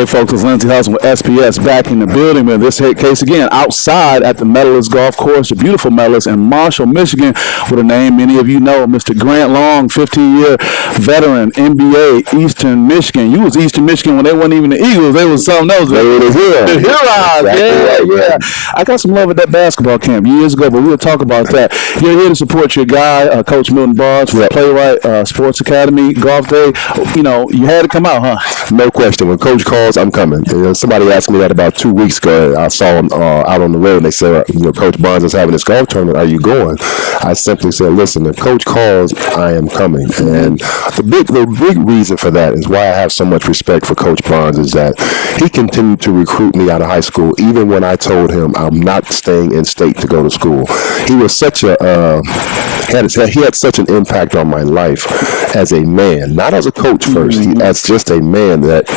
Hey folks, it's Lindsey Hudson with SPS back in the building. In this case again, outside at the Medalist Golf Course, the beautiful Medalist in Marshall, Michigan, with a name many of you know, Mr. Grant Long, 15-year veteran, NBA, Eastern Michigan. You was Eastern Michigan when they weren't even the Eagles. They was something else. They were the Heroes. Yeah. I got some love at that basketball camp years ago, but we'll talk about that. You're here to support your guy, Coach Milton Barnes, for Playwright Sports Academy Golf Day. You know, you had to come out, huh? No question. When Coach calls, I'm coming. You know, somebody asked me that about 2 weeks ago. I saw him out on the road, and they said, Coach Barnes is having this golf tournament. Are you going? I simply said, listen, if Coach calls, I am coming. And the big reason for that is why I have so much respect for Coach Barnes is that he continued to recruit me out of high school, even when I told him I'm not staying in state to go to school. He was such he had such an impact on my life as a man, not as a coach first, as just a man that,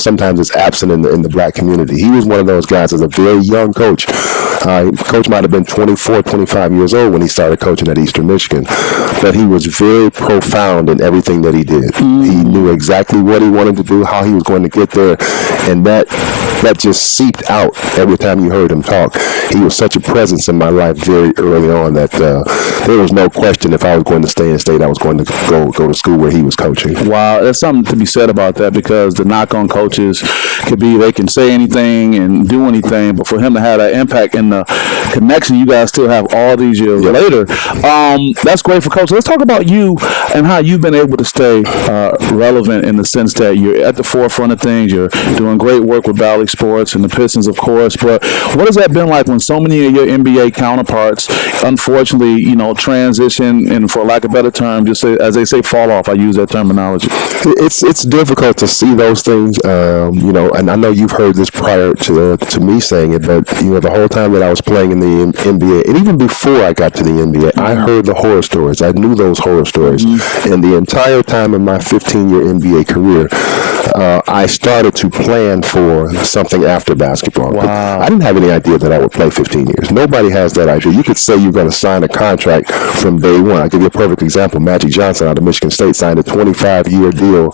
sometimes is absent in the black community. He was one of those guys as a very young coach. Coach might have been 24, 25 years old when he started coaching at Eastern Michigan, but he was very profound in everything that he did. He knew exactly what he wanted to do, how he was going to get there, and that just seeped out every time you heard him talk. He was such a presence in my life very early on that there was no question if I was going to stay in state, I was going to go to school where he was coaching. Wow, there's something to be said about that, because the knock on coaches could be they can say anything and do anything, but for him to have that impact and the connection you guys still have all these years later, that's great for coaches. Let's talk about you and how you've been able to stay relevant in the sense that you're at the forefront of things. You're doing great work with Valley Sports and the Pistons, of course, but what has that been like when so many of your NBA counterparts, unfortunately, transition and, for lack of a better term, just say, as they say, fall off? I use that terminology. It's difficult to see those things, and I know you've heard this prior to me saying it, but the whole time that I was playing in the NBA, and even before I got to the NBA, I heard the horror stories. I knew those horror stories, and the entire time in my 15-year NBA career, I started to plan for something after basketball. Wow. I didn't have any idea that I would play 15 years. Nobody has that idea. You could say you're going to sign a contract from day one. I'll give you a perfect example. Magic Johnson out of Michigan State signed a 25-year deal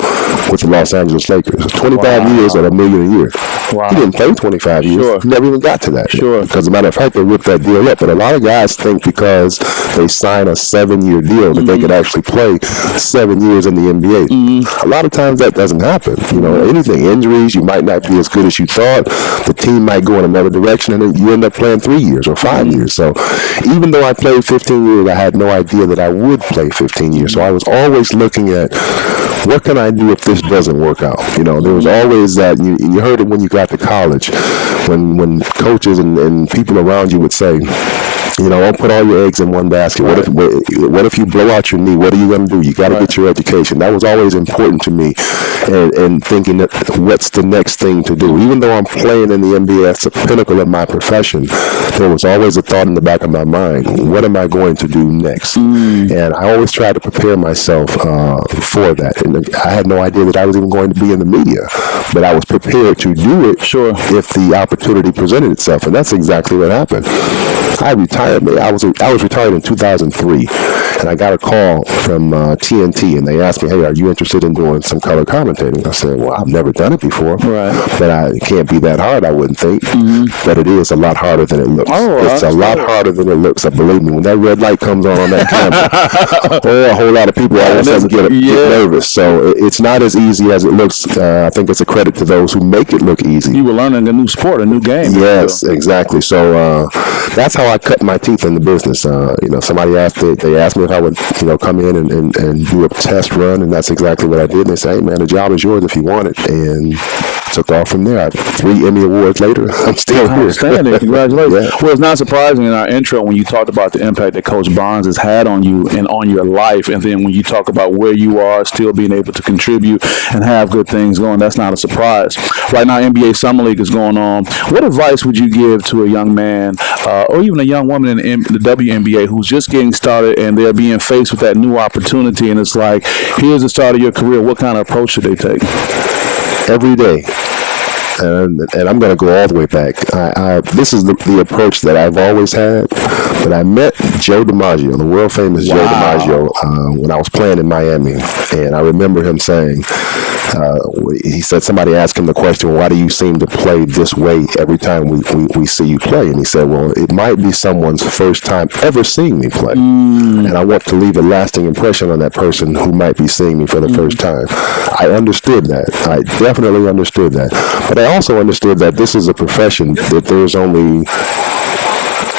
with the Los Angeles Lakers. 25 years at $1 million a year. Wow. He didn't play 25 years. Sure. He never even got to that. Sure. Because as a matter of fact, they ripped that deal up. But a lot of guys think because they sign a 7-year deal that they could actually play 7 years in the NBA. A lot of times that doesn't happen. Anything, injuries, you might not be as good as you thought. The team might go in another direction, and then you end up playing 3 years or 5 years. So even though I played 15 years, I had no idea that I would play 15 years. So I was always looking at, what can I do if this doesn't work out? There was always that. You heard it when you got to college, when coaches and people around you would say, don't put all your eggs in one basket. What if you blow out your knee? What are you going to do? You got to get your education. That was always important to me, and thinking that what's the next thing to do. Even though I'm playing in the NBA, that's the pinnacle of my profession, there was always a thought in the back of my mind, what am I going to do next? And I always tried to prepare myself for that. And I had no idea that I was even going to be in the media, but I was prepared to do it if the opportunity presented itself. And that's exactly what happened. I retired. I was retired in 2003, and I got a call from TNT, and they asked me, "Hey, are you interested in doing some color commentating?" I said, "Well, I've never done it before, but it can't be that hard, I wouldn't think." But it is a lot harder than it looks. It's a lot harder than it looks. Believe me, when that red light comes on that camera, a whole lot of people all of a sudden get nervous. So it's not as easy as it looks. I think it's a credit to those who make it look easy. You were learning a new sport, a new game. Yes, exactly. So that's how I cut my teeth in the business. Somebody they asked me if I would, come in and do a test run, and that's exactly what I did. And they say, "Hey, man, the job is yours if you want it," and took off from there. 3 Emmy Awards later, I'm still here. Outstanding. Congratulations. Well, it's not surprising in our intro when you talked about the impact that Coach Barnes has had on you and on your life, and then when you talk about where you are, still being able to contribute and have good things going, that's not a surprise. Right now, NBA Summer League is going on. What advice would you give to a young man or even a young woman in the WNBA who's just getting started and they're being faced with that new opportunity, and it's like, here's the start of your career, what kind of approach should they take? Every day. And I'm going to go all the way back. This is the approach that I've always had, But I met Joe DiMaggio, the world famous Joe DiMaggio, when I was playing in Miami. And I remember him saying, he said somebody asked him the question, why do you seem to play this way every time we see you play? And he said, well, it might be someone's first time ever seeing me play. And I want to leave a lasting impression on that person who might be seeing me for the first time. I understood that. I definitely understood that. But I also understood that this is a profession that there's only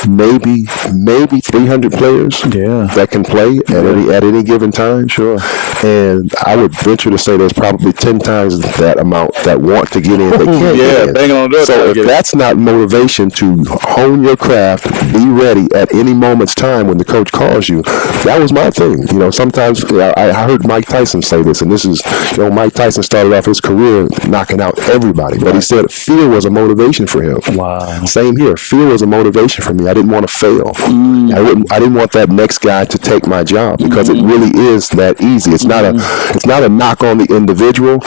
maybe 300 players that can play at any given time. Sure. And I would venture to say there's probably 10 times that amount that want to get in that can't get in. Banging on the door. So if that's not motivation to hone your craft, be ready at any moment's time when the coach calls you, that was my thing. You know, sometimes I heard Mike Tyson say this, and this is, you know, Mike Tyson started off his career knocking out everybody, but he said fear was a motivation for him. Wow. Same Same here. Fear was a motivation for me. I didn't want to fail. I didn't want that next guy to take my job, because it really is that easy. It's not a knock on the individual.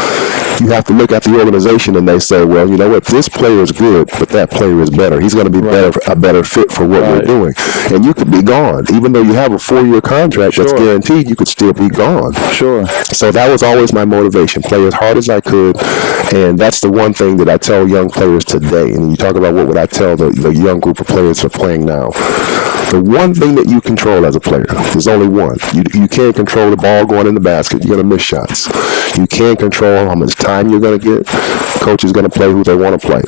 You have to look at the organization and they say, well, you know what, this player is good, but that player is better. He's going to be a better fit for what we're doing. And you could be gone. Even though you have a 4-year contract that's guaranteed, you could still be gone. Sure. So that was always my motivation, play as hard as I could. And that's the one thing that I tell young players today. And you talk about what would I tell the young group of players who are playing now. The one thing that you control as a player, there's only one. You can't control the ball going in the basket. You're going to miss shots. You can't control how much time you're going to get. Coach is going to play who they want to play.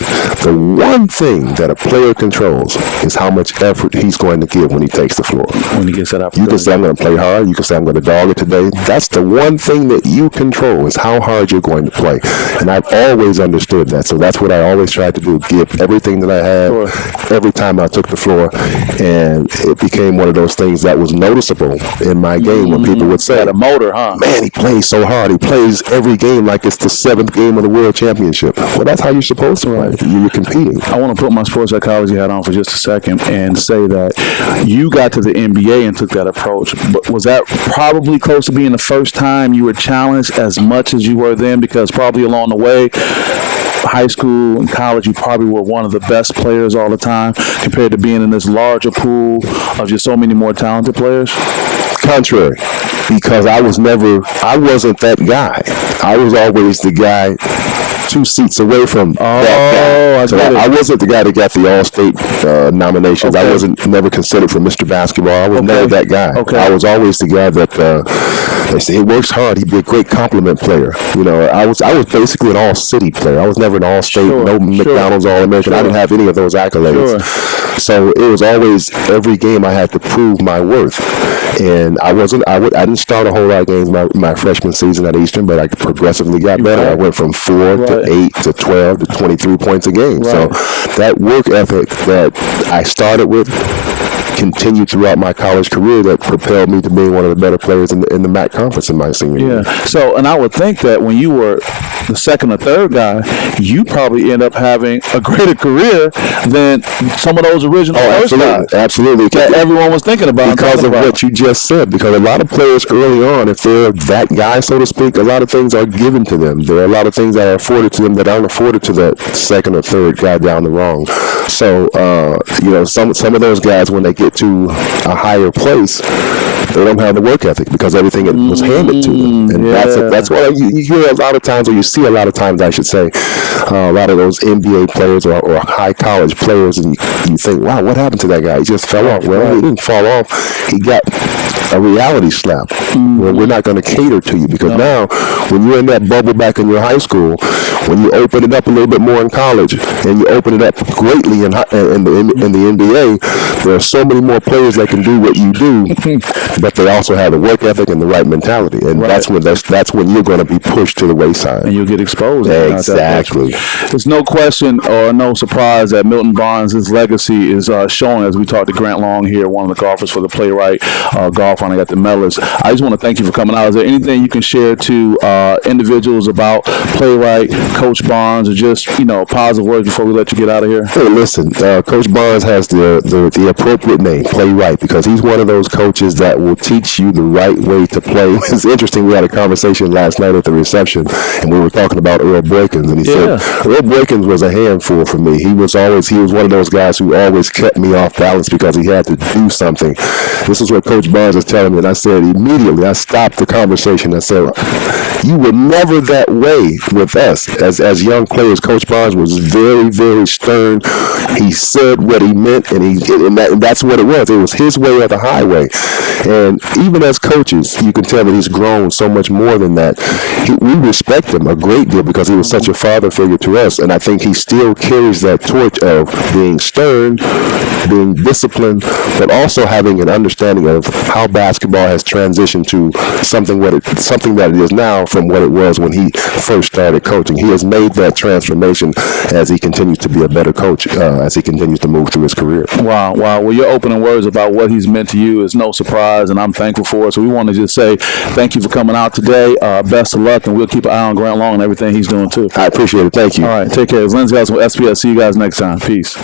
The one thing that a player controls is how much effort he's going to give when he takes the floor. When he gets that opportunity. You can say, I'm going to play hard. You can say, I'm going to dog it today. That's the one thing that you control, is how hard you're going to play. And I've always understood that. So that's what I always tried to do, give everything that I had every time I took the floor. And it became one of those things that was noticeable in my game when people would say, a motor, huh? Man, he plays so hard. He plays every game like it's the 7th game of the world championship. Well, that's how you're supposed to play. You're competing. I want to put my sports psychology hat on for just a second and say that you got to the NBA and took that approach. But was that probably close to being the first time you were challenged as much as you were then? Because probably along the way, high school and college, you probably were one of the best players all the time compared to being in this larger pool of just so many more talented players? Contrary, because I wasn't that guy. I was always the guy 2 seats away from that guy. So I wasn't the guy that got the All-State nominations. I wasn't never considered for Mr. Basketball. I was never that guy. I was always the guy that they say he works hard. He'd be a great compliment player. You know, I was basically an all-city player. I was never an all-state, no McDonald's All-American. I didn't have any of those accolades. So it was always every game I had to prove my worth. And I didn't start a whole lot of games my freshman season at Eastern, but I progressively got better. I went from 4 to 8 to 12 to 23 points a game. So that work ethic that I started with continued throughout my college career that propelled me to being one of the better players in the MAC conference in my senior year. So, and I would think that when you were the second or third guy, you probably end up having a greater career than some of those original first guys. Absolutely. That everyone was thinking about. Because of what you just said. Because a lot of players early on, if they're that guy, so to speak, a lot of things are given to them. There are a lot of things that are afforded to them that aren't afforded to that second or third guy down the wrong. So, you know, some of those guys, when they get to a higher place, they don't have the work ethic because everything was handed to them. And that's what you hear a lot of times, or you see a lot of times, I should say, a lot of those NBA players or high college players, and you think, wow, what happened to that guy? He just fell off. Well, he didn't fall off. He got a reality slap. Well, we're not going to cater to you, because now when you're in that bubble back in your high school, when you open it up a little bit more in college and you open it up greatly in the NBA, there are so many more players that can do what you do, but they also have the work ethic and the right mentality, and that's when you're going to be pushed to the wayside, and you'll get exposed. Exactly. There's no question or no surprise that Milton Barnes' legacy is showing, as we talked to Grant Long here, one of the golfers for the Playwright Golf finally got the medalist. I just want to thank you for coming out. Is there anything you can share to individuals about Playwright, Coach Barnes, or just, positive words before we let you get out of here? Hey, listen, Coach Barnes has the appropriate name, Playwright, because he's one of those coaches that will teach you the right way to play. It's interesting. We had a conversation last night at the reception, and we were talking about Earl Boykins, and he said Earl Boykins was a handful for me. He was one of those guys who always kept me off balance because he had to do something. This is what Coach Barnes is telling me, and I said immediately, I stopped the conversation. I said, you were never that way with us as young players. Coach Barnes was very, very stern. He said what he meant, and that's what it was. It was his way or the highway. And even as coaches, you can tell that he's grown so much more than that. We respect him a great deal because he was such a father figure to us, and I think he still carries that torch of being stern, being disciplined, but also having an understanding of how basketball has transitioned to something that it is now from what it was when he first started coaching. He has made that transformation as he continues to be a better coach, as he continues to move through his career. Wow. Well, your opening words about what he's meant to you is no surprise, and I'm thankful for it. So we want to just say thank you for coming out today. Best of luck, and we'll keep an eye on Grant Long and everything he's doing too. I appreciate it. Thank you. All right. Take care. It's Lindsay Ellis with SPS. See you guys next time. Peace.